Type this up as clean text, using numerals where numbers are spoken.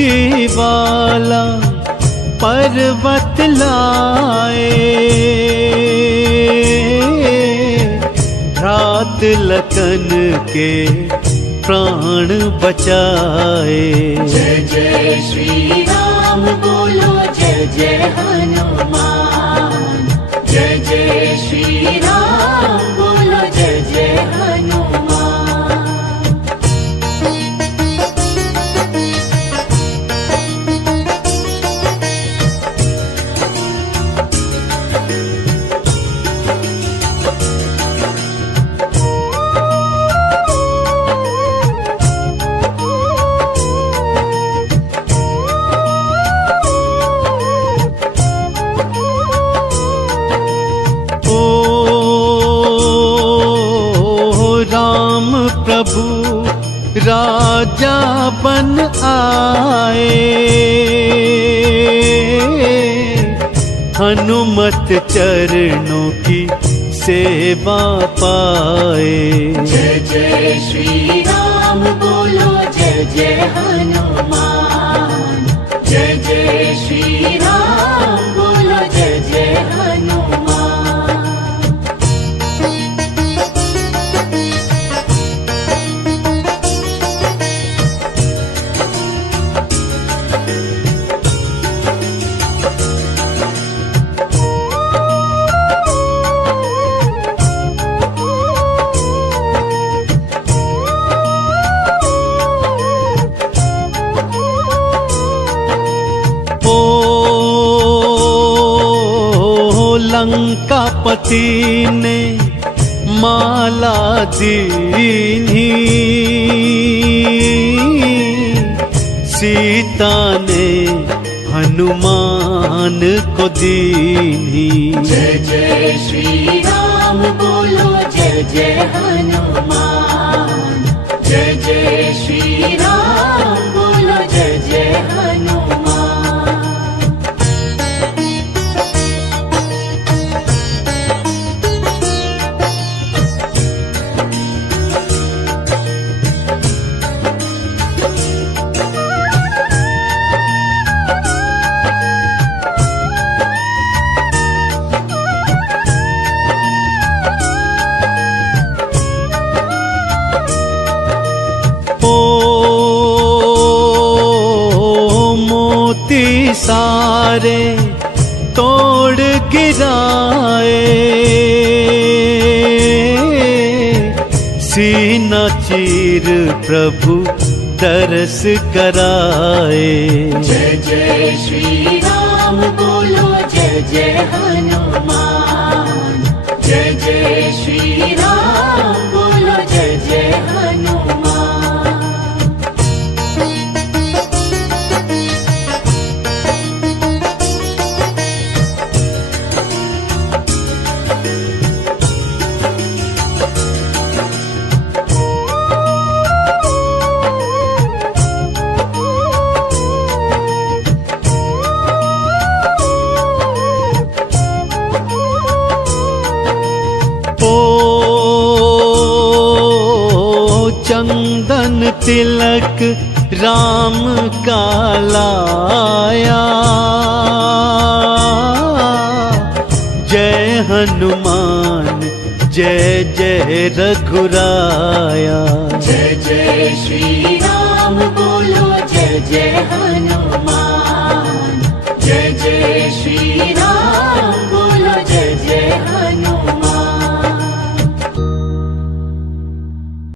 चोटी वाला पर्वत लाए, भ्रात लखन के प्राण बचाए। जय जय श्री राम बोलो, जय जय हनुमान। जय जय श्री राम बोलो, जय जय हनुमान। प्रभु राजा बन आए, हनुमत चरणों की सेवा पाए। जय जय श्री राम बोलो, जय जय हनुमान। जय जय श्री राम बोलो, जय जय हनुमान। लंकापति ने माला दीनी, सीता ने हनुमान को दीनी। जय जय श्री राम बोलो, जय जय हनुमान। जय जय श्री राम बोलो, जय जय हनुमान। सारे तोड़ गिराए, सीना चीर प्रभु दरस कराए। जय जय श्री राम बोलो, जय जय हनुमान। जय जय श्री राम बोलो, जय जय हनुमान। चंदन तिलक राम का लाया, जय हनुमान जय जय रघुराया। जय जय श्री राम बोलो, जय जय हनुमान।